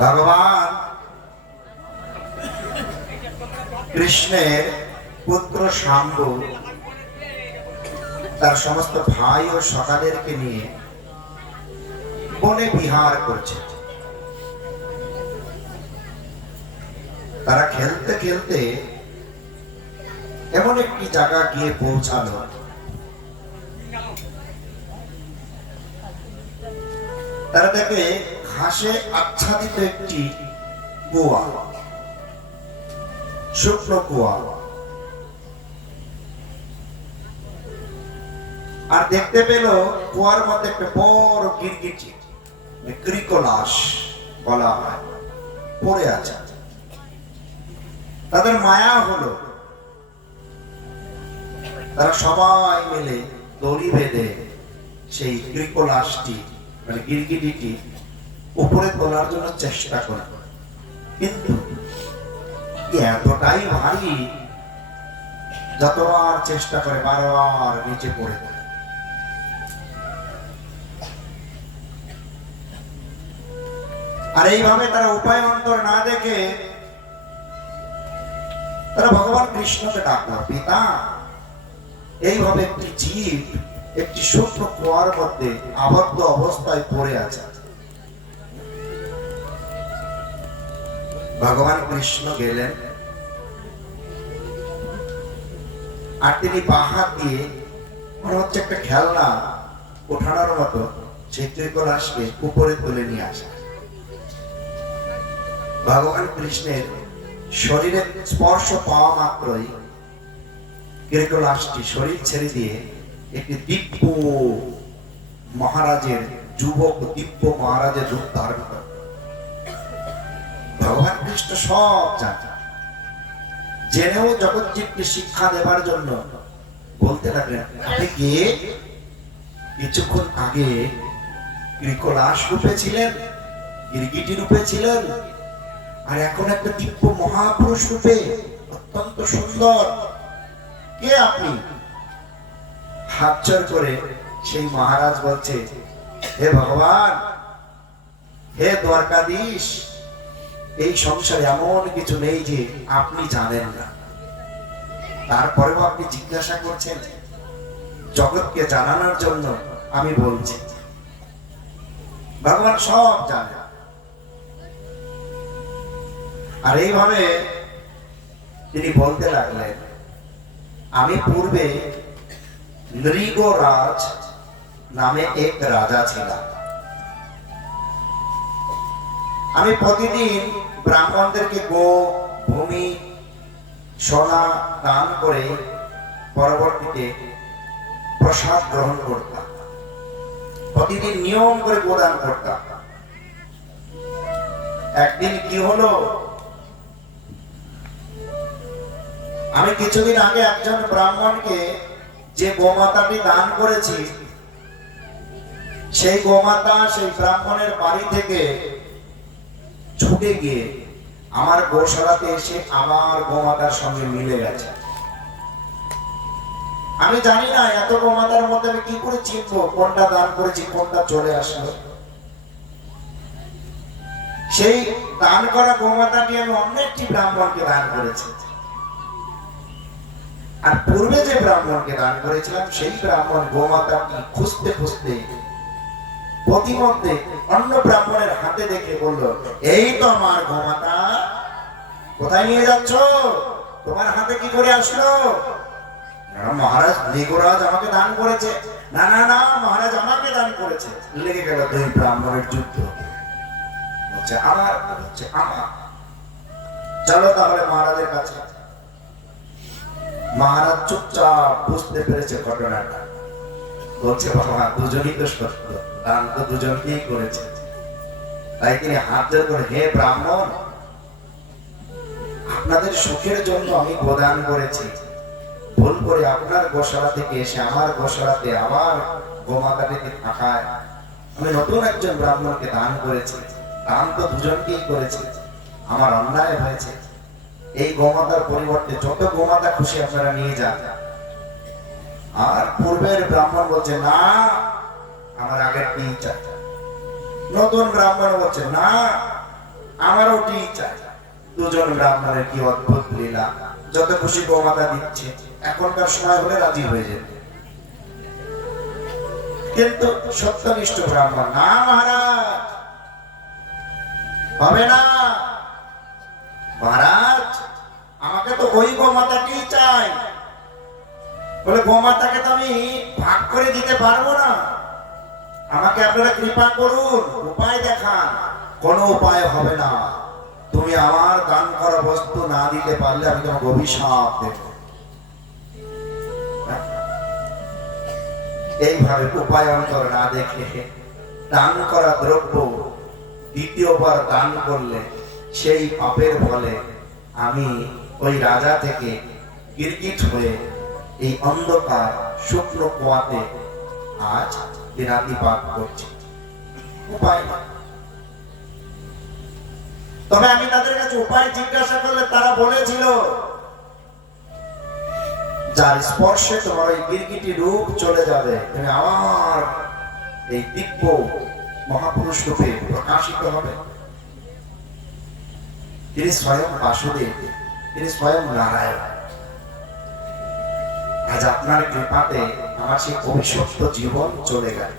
ভগবান কৃষ্ণের পুত্র শাম্বু তার সমস্ত ভাই ও সকাদেরকে নিয়ে বনে বিহার করছে। তারা খেলতে খেলতে এমন একটি জায়গা গিয়ে পৌঁছালো। তারা দেখে ঘাসে আচ্ছাদিত একটি কুয়া, শুকনো কুয়া। আর দেখতে পেল কুয়ার মধ্যে একটা বড় গিরগিটি ক্রিকোলাস বলা হয়, পড়ে আছে। তাদের মায়া হলো, তারা সবাই মিলে দড়ি বেঁধে সেই ক্রিকোলাসটি মানে গিরগিটিটি উপরে তোলার জন্য চেষ্টা করে কিন্তু এতটাই ভারী, যতবার চেষ্টা করে বারবার নিচে পড়ে যায়। আর এইভাবে তারা উপায় অন্তর না দেখে তারা ভগবান কৃষ্ণকে ডাকলো, পিতা, এইভাবে একটি জীব, একটি সূক্ষ্ম কুয়ার মধ্যে আবদ্ধ অবস্থায় পড়ে আছে ভগবান কৃষ্ণ গেলেন। আর তিনি বাহাত দিয়ে, মনে হচ্ছে একটা খেলনা ওঠানোর মতো, সেই ত্রিকলাসকে উপরে তুলে নিয়ে আসা। ভগবান কৃষ্ণের শরীরে স্পর্শ পাওয়া মাত্রই কিরকলাসটি শরীর ছেড়ে দিয়ে একটি দিব্য মহারাজের যুবক, দিব্য মহারাজের রূপ ধারণ করে। কৃষ্ণ সব জানে জেনেও জগৎজীবকে শিক্ষা দেবার জন্য বলতে লাগলেন আপনি কে? কিছুক্ষণ আগে ক্রিকলাস রূপে ছিলেন গিরগিটি রূপে ছিলেন আর এখন একটা দিব্য মহাপুরুষ রূপে অত্যন্ত সুন্দর। কে আপনি? হাতচর করে সেই মহারাজ বলছে হে ভগবান হে দ্বারকাধীশ এই সংসারে এমন কিছু নেই যে আপনি জানেন না। তারপরেও আপনি জিজ্ঞাসা করছেন, জগৎকে জানানোর জন্য আমি বলছি। ভগবান সব জানেন আর এইভাবে তিনি বলতে লাগলেন, আমি পূর্বে নৃগরাজ নামে এক রাজা ছিলাম। আমি প্রতিদিন ব্রাহ্মণদেরকে গো, ভূমি, সোনা দান করে পরবর্তীতে প্রসাদ গ্রহণ করতাম। প্রতিদিন নিয়ম করে গোদান করতাম। একদিন কি হলো? আমি কিছুদিন আগে একজন ব্রাহ্মণকে যে গোমাতাটি দান করেছি, সেই গোমাতা সেই ব্রাহ্মণের বাড়ি থেকে ছুটে গিয়ে আমার গোশালাতে এসে আমার গোমাতার সঙ্গে মিলে গেছে। আমি জানি না এত গোমাতার মধ্যে আমি কি করে চিনবো, কোনটা দান করেছি, কোনটা চলে আসলো। সেই দান করা গোমাতাটি আমি অন্য একটি ব্রাহ্মণকে দান করেছি। আর পূর্বে যে ব্রাহ্মণকে দান করেছিলাম, সেই ব্রাহ্মণ গোমাতাটি খুঁজতে খুঁজতে প্রতিমধ্যে অন্য ব্রাহ্মণের হাতে দেখে বলল, এই তো আমার কোথায় নিয়ে যাচ্ছ? তোমার হাতে কি করে আসলো? মহারাজ আমাকে দান করেছে। না না না, মহারাজ আমাকে দান করেছে। লেগে গেল দুই ব্রাহ্মণের যুদ্ধ। হচ্ছে আমার হচ্ছে আমার। চলো তাহলে মহারাজের কাছে। মহারাজ চুপচাপ বুঝতে পেরেছে ঘটনাটা। বলছে, বাবা, দুজনই তো সত্য। দান তো দুজনকেই করেছে। তাই তিনি হাত করে, হে ব্রাহ্মণ, আপনাদের সুখের জন্য আমি প্রদান করেছি। ভুল করে আপনার গোশালা থেকে এসে আমার গোশালাতে আমার গোমাতাটিতে থাকায় আমি নতুন একজন ব্রাহ্মণকে দান করেছি। দান তো দুজনকেই করেছি। আমার অন্যায় হয়েছে। এই গোমাতার পরিবর্তে যত গোমাতা খুশি আপনারা নিয়ে যান। আর পূর্বের ব্রাহ্মণ বলছে, না, আমার আগের তিন চার নতুন ব্রাহ্মণ বলছে, না আমার ওটি চাই দুজন ব্রাহ্মণের কি অদ্ভুত লীলা। যত খুশি গোমাতা দিচ্ছে, এখনকার সময় হলে রাজি হয়ে যেত। কিন্তু সত্যনিষ্ঠ ব্রাহ্মণ, না, মহারাজ, হবে না। মহারাজ, আমাকে তো ওই চাই বলে, গোমাতাকে তো আমি ভাগ করে দিতে পারব না। আমাকে আপনারা কৃপা করুন, উপায় দেখান। কোনো উপায় হবে না। তুমি আমার দান করা বস্তু না দিতে পারলে আমি তোমাকে অভিশাপ দেব। এইভাবে উপায় অন্তর না দেখে দান করা দ্রব্য দ্বিতীয়বার দান করলে সেই পাপের ফলে আমি ওই রাজা থেকে গিরগিট হয়ে এই অন্ধকার শুকনো কুয়াতে আজ দিনাতিপাত করছি। উপায় তবে আমি তাদের কাছে উপায় জিজ্ঞাসা করলে তারা বলেছিল, যার স্পর্শে তোমার ওই গিরগিটি রূপ চলে যাবে, তুমি আমার এই দিব্য মহাপুরুষ রূপে প্রকাশিত হবে। তিনি স্বয়ং বাসুদেব, তিনি স্বয়ং নারায়ণ। আজ আপনার কৃপাতে আমার সেই অভিশপ্ত জীবন চলে গেল।